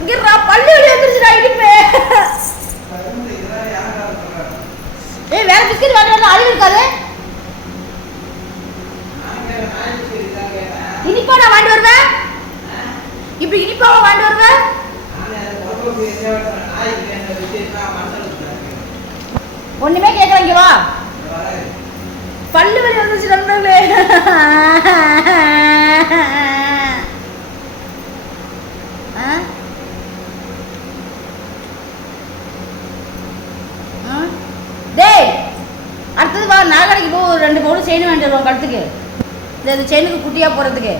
இங்கடா பல்லு வலி வந்துருச்சுடா இடிப்பே. ஏய் வேற பிஸ்கட் வாங்க வரல அழுகு இருக்காது. இனிப்பா நான் வாங்கிட்டு வருவேன். இப்ப இனிப்பாவா வாங்கிட்டு வருவேன். ஒண்ணுமே கேட்கல இங்க வா. பல்லு வலி வந்துருச்சு நண்பர்களே. டேய் அடுத்தது வா நாகடைக்கு போ 2 பவுன் செயின் வாங்கிட்டு வருவோம் கழுத்துக்கு. இந்த செயினுக்கு குட்டியா போறதுக்கு.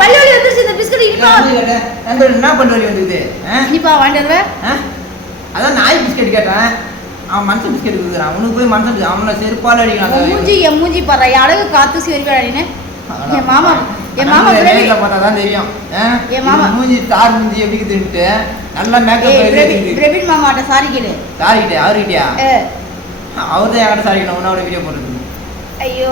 பல்லு வலி வந்துருச்சு இந்த பிஸ்கட் இனிப்பா. என்ன பண்ண வலி வந்துக்குது? இனிப்பா வாங்கிட்டு வருவேன். அதான் நாய் பிஸ்கட் கேட்டேன். அவன் மனுஷன் பிஸ்கட் கொடுக்குறான். உனக்கு போய் மனுஷன் அவனை செருப்பால் அடிக்கலாம். என் மூஞ்சி பாரு அழகு காத்து சிவரிவாடினு. என் மாமா நேர்ல பார்த்தா தான் தெரியும். என் மாமா மூஞ்சி தார் மூஞ்சி எப்படி இருக்குதுன்ட்டு நல்லா மேக்கப் பிரவீன் மாமாட்ட சாரி கேளு. சாரி கிட்டே அவர்கிட்டயா? அவர் தான் என்கிட்ட சாரி கேட்கணும். உன்னோட வீடியோ போடுறது. ஐயோ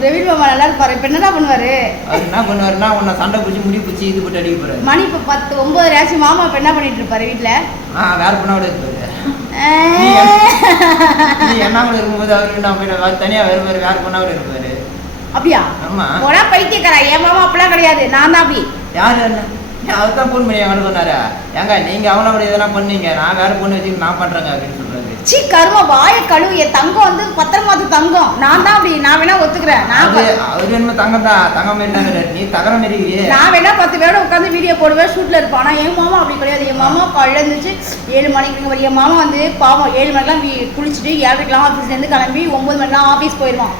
பிரவீன் மாமா நல்லா இருப்பாரு. இப்போ என்ன பண்ணுவாரு? அவர் என்ன பண்ணுவாருன்னா உன்னை சண்டை பிடிச்சி முடி பிடிச்சி இது போட்டு அடிக்க போறாரு. மணி இப்போ 10 9 ஆச்சு. மாமா இப்போ என்ன பண்ணிட்டு இருப்பாரு வீட்டுல? வேற பொண்ணோட இருப்பாரு. நீ என்ன கூட இருக்கும்போது அவரு நான் போய் தனியா வேற பொண்ணோட இருப்பாரு. அப்படியா? ஆமா. போனா பைத்தியக்காரா. என் மாமா அப்படிலாம் கிடையாது. நான் தான் அப்படி. யாரு என்ன? அவர் தான் ஃபோன் பண்ணி என்கிட்ட சொன்னாரு. ஏங்க நீங்க அவனோட இதெல்லாம் பண்ணீங்க, நான் வேற பொண்ணு வச்சு நான் பண்றேங்க அப்படின்னு சொல்றாரு. சி கருமா வாய கழுவு. என் தங்கம் வந்து பத்திரமாத்து தங்கம். நான் தான் அப்படி. நான் வேணா ஒத்துக்கிறேன். அவர் என்ன தங்கம் தான் தங்கம் என்ன நீ தகரம் இருக்கிறீ. நான் வேணா 10 பேரோட உட்காந்து வீடியோ போடுவேன் ஷூட்ல இருப்பான். ஆனா என் மாமா அப்படி கிடையாது. என் மாமா காலையில இருந்துச்சு 7 மணிக்கு. என் மாமா வந்து பாவம் 7 மணிக்கெல்லாம் குளிச்சுட்டு 7:30 ஆஃபீஸ்லேருந்து கிளம்பி 9 மணிக்கெல்லாம் ஆஃபீஸ் போயிடுவான்.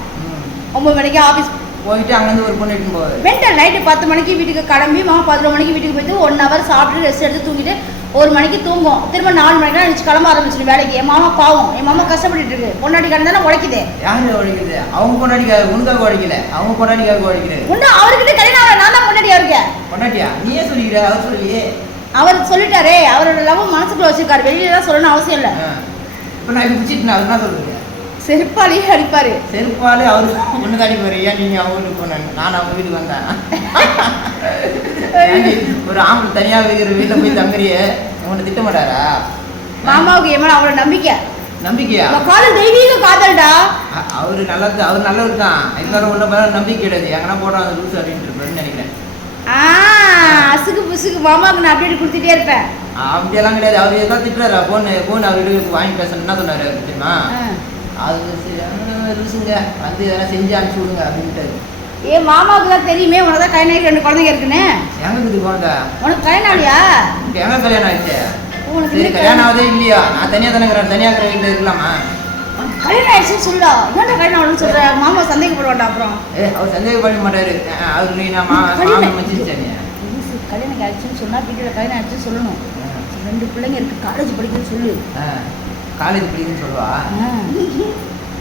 9 மணிக்கு ஆஃபீஸ் போயிட்டு அங்கேருந்து ஒரு பொண்ணு எடுத்து போவார். மென்டல் நைட்டு 10 மணிக்கு வீட்டுக்கு கிளம்பி மாமா 11 மணிக்கு வீட்டுக்கு போயிட்டு 1 ஹவர் சாப்பிட்டு ரெஸ்ட் எடுத்து தூங்கிட்டு 1 மணிக்கு தூங்கும். திரும்ப 4 மணிக்கெல்லாம் எழுந்து கிளம்ப ஆரம்பிச்சிடும் வேலைக்கு. என் மாமா பாவம். என் மாமா கஷ்டப்பட்டு இருக்கு. பொண்டாடி கடந்தானே உழைக்குது. யாரு உழைக்குது? அவங்க பொண்டாடிக்காக உனக்காக உழைக்கல. அவங்க பொண்டாடிக்காக உழைக்கிறது. ஒன்றும் அவர்கிட்ட கல்யாணம் நான் தான் பொண்டாடியா இருக்கேன். பொண்டாட்டியா? நீயே சொல்லிக்கிற. அவர் சொல்லியே. அவர் சொல்லிட்டாரே. அவரோட லவ் மனசுக்குள்ள வச்சிருக்காரு. வெளியில தான் சொல்லணும்னு அவசியம் இல்லை. இப்போ நான் இப்படி பிடிச்சிட்டு அவர் என்ன சொல்றீங்க? செருப்பாலேயே அடிப்பாரு. செருப்பாலே அவரு ஒண்ணு அடிப்பாரு. ஏன் நீங்க அவங்களுக்கு போனாங்க? நான் அவங்க வீட்டுக்கு வந்தேன். ஒரு ஆம்பளை தனியா வைக்கிற வீட்டுல போய் தங்குறிய உன்னை திட்ட மாட்டாரா? மாமாவுக்கு ஏமா அவ்வளவு நம்பிக்கையா? காதல் தெய்வீக காதல்டா. அவரு நல்லது. அவர் நல்லவர் தான். இருந்தாலும் ஒண்ணு நம்பிக்கை கிடையாது. எங்கன்னா போட்டா அந்த லூஸ் அப்படின்ட்டு இருப்பாருன்னு நினைக்கிறேன். அசுக்கு புசுக்கு மாமாவுக்கு நான் அப்டேட் கொடுத்துட்டே இருப்பேன். அப்படியெல்லாம் கிடையாது. அவர் ஏதாவது திட்டுறாரா? போன் அவர் வீட்டுக்கு வாங்கி பேசணும் என்ன சொன்னாரு தெரியுமா? அது லூசுங்க வந்து எதனா செஞ்சு அனுப்பிச்சு விடுங்க அப்படின்ட்டு. மாமாவுக்கு தான் தெரியுமே உனக்கு தான் கல்யாணம் 2 குழந்தைங்க இருக்குன்னு. எங்களுக்கு குழந்தை? உனக்கு கல்யாணம் ஆகலையா? எங்க கல்யாணம் ஆயிடுச்சு? சரி கல்யாணம் ஆகுதே இல்லையா? நான் தனியா தானே இருக்கிறேன். தனியா இருக்கிற வீட்டில் இருக்கலாமா? கல்யாணம் ஆயிடுச்சுன்னு சொல்லா. என்னடா கல்யாணம் ஆகணும்னு சொல்ற? மாமா சந்தேகப்படுவாண்டா. அப்புறம் அவர் சந்தேகப்பட மாட்டாரு. அவரு நீ நான் கல்யாணம் ஆயிடுச்சுன்னு சொன்னா வீட்டில் கல்யாணம் ஆயிடுச்சுன்னு சொல்லணும். 2 பிள்ளைங்க இருக்கு. காலேஜ் படிக்குதுன்னு சொல்லு. காலேஜ் படிக்குதுன்னு சொல்லுவா.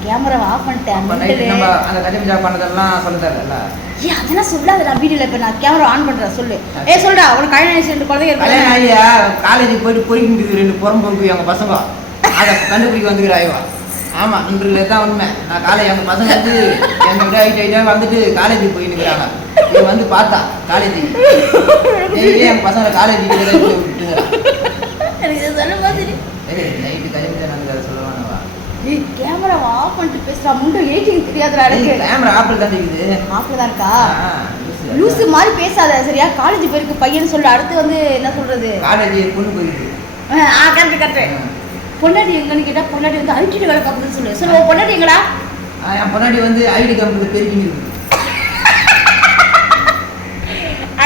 கேமராவை ஆஃப் பண்ணிட்டேன். அந்த கல்யாணம் ஜாப் பண்ணதெல்லாம் சொல்லுதாருல்ல. அதெல்லாம் சொல்லாத. நான் வீடியோல இப்போ நான் கேமரா ஆன் பண்றேன். சொல்லு. சொல்றா உனக்கு கல்யாணம் ஆயிடுச்சு 2 குழந்தைங்க இருக்கு. கல்யாணம் ஆகியா? காலேஜுக்கு போயிட்டு போய்க்கிட்டு 2 புறம்போக்கு அவங்க பசங்க அதை கண்டுபிடிக்க வந்துக்கிறாய்வா. ஆமா இன்றைய தான் உண்மை. நான் காலேஜ் எங்கள் பசங்க வந்து எங்க விட ஐட்டாக வந்துட்டு காலேஜுக்கு போயிட்டு இருக்கிறாங்க. இதை வந்து பார்த்தா காலேஜுக்கு எங்கள் பசங்களை காலேஜுக்கு விட்டுங்கிறான். எனக்கு சொல்ல மாதிரி நைட்டு கல்யாணம் நடந்தது சொல்லுவானவா? கேமராவை ஆஃப் பண்ணிட்டு பேசுறா. முண்டை எடிட்டிங் தெரியாதுடா. கேமரா ஆப்பிள் தான் இருக்குது. ஆப்பிள் தான் இருக்கா? லூசு மாதிரி பேசாத சரியா? காலேஜ் போயிருக்கு பையன் சொல்லு. அடுத்து வந்து என்ன சொல்றது? காலேஜ் பொண்ணு போயிருக்கு. கரெக்ட். பொண்டாட்டி எங்கன்னு கேட்டா பொண்டாட்டி வந்து ஐடி வேலை பார்க்குதுன்னு சொல்லு. சொல்லு பொண்டாட்டி எங்கடா? என் பொண்டாட்டி வந்து ஐடி கம்பெனியில் பெருக்கிட்டு இருக்கு.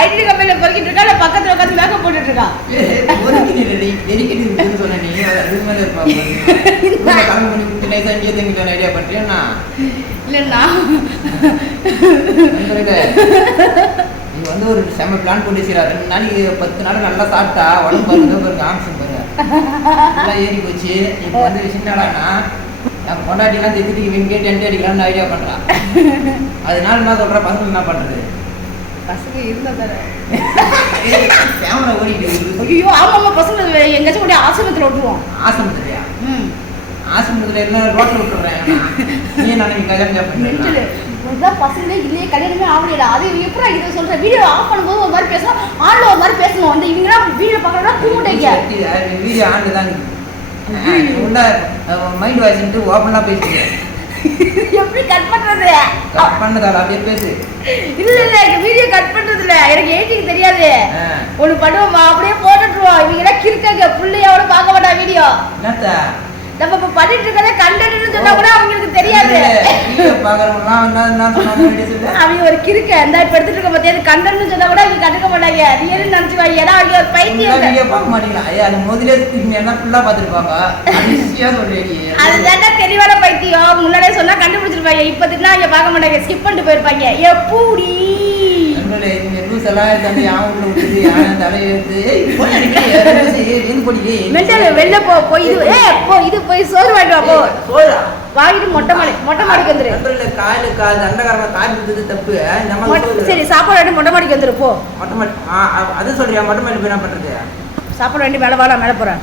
ஐடி கம்பெனியில் பெருக்கிட்டு இருக்கா? இல்லை பக்கத்தில் உட்காந்து மேக்கப் போட்டுட்டு இருக்கா? பெருக்கிட்டு சொன்ன நீ அது மேலே இருப்பாங்க. கலந்து பண்ணி கொடுத்து நைஸாக இங்கே தெரிஞ்சுக்கலாம் ஐடியா பண்ணுறியா? இல்லைண்ணா நீ வந்து ஒரு செம்ம பிளான் போட்டு வச்சுக்கிறா. 2 நாளைக்கு 10 நாள் நல்லா சாப்பிட்டா உடம்பு பாருங்க ஆம்சம் பாருங்க எல்லாம் ஏறி போச்சு. இப்போ வந்து சின்னடானா நான் கொண்டாட்டிலாம் திட்டு இவன் கேட்டு என்கிட்ட அடிக்கலாம்னு ஐடியா பண்ணுறான். அதனால என்ன சொல்கிறேன்? பசங்க என்ன பண்ணுறது? பசங்க இருந்தா தானே கேமரா ஓடிட்டு. ஐயோ ஆமாம் பசங்க எங்கேயாச்சும் கூட ஆசிரமத்தில் விட்டுருவோம். ஆசிரமத்துலையா? ஆசிரமத்தில் என்ன ரோட்டில் விட்டுறேன். நீ நான் கல்யாணம் பண்ணுறேன். இதுதான் பசங்களே இல்லையே கல்யாணமே ஆகலையா அது எப்படி இதை சொல்கிறேன் வீடியோ ஆஃப் பண்ணும்போது ஒரு மாதிரி பேசணும் ஆன்ல ஒரு மாதிரி பேசணும் அந்த இவங்களாம் வீடியோ பார்க்கறதா தூங்கிட்டீங்க வீடியோ ஆண்டு தான் மைண்ட் வாய்ஸ்ன்ட்டு ஓப்பனாக பேசிக்கிறேன் எப்படி கட் பண்றது கட் பண்ணதால அப்படியே பேசு இல்ல வீடியோ கட் பண்றது இல்ல எனக்கு எடிட்டிங் தெரியாது ஒண்ணு பண்ணுவோமா அப்படியே போட்டுட்டுருவோம் இவங்க எல்லாம் கிறுக்காங்க புள்ளையோட பார்க்க மாட்டா வீடியோ என்னத்த நம்ம இப்ப பண்ணிட்டு இருக்கதே கண்டென்ட்னு சொன்னா கூட அவங்களுக்கு தெரியாது வீடியோ பார்க்கறவங்கலாம் என்ன சொன்னாங்க வீடியோ சொல்ல அவங்க ஒரு கிறுக்க இந்த இப்ப எடுத்துட்டு இருக்க பத்தியா கண்டென்ட்னு சொன்னா கூட அவங்க கண்டுக்க மாட்டாங்க ரியல் நினைச்சுவாங்க ஏன்னா அவங்க ஒரு பைத்தியம் வீடியோ பார்க்க மாட்டீங்களா ஐயா அது முதல்ல என்ன ஃபுல்லா பார்த்துருப்பாங்க ஈஸியா சொல்றீங்க அதுதானே தெளிவான பைத்தியம் முன்னாடியே சொன்னா கண்டுபிடிச்சிருப்பாங்க இப்ப தின்னா அவங்க பார்க்க மாட்டாங்க ஸ்கிப் பண்ணிட்டு போயிருப்பாங்க எப்படி நீங்க ரூல்ஸ் எல்லாம் தம்பி யான் உள்ள விட்டுது யான் தலையெழுத்து வெளில போய் இது போய் சோறு வாங்கிட்டு வா போ வாங்கிட்டு மொட்டை மாடிக்கு வந்துரு காலு தண்டகாரமா கால் விட்டது தப்பு நம்ம சரி சாப்பாடு வாங்கி மொட்டை மாடிக்கு வந்துரு போ மொட்டை மாடி அது சொல்றியா மொட்டை மாடி போய் என்ன பண்றது சாப்பாடு வாங்கி மேலே வாடா மேலே போறேன்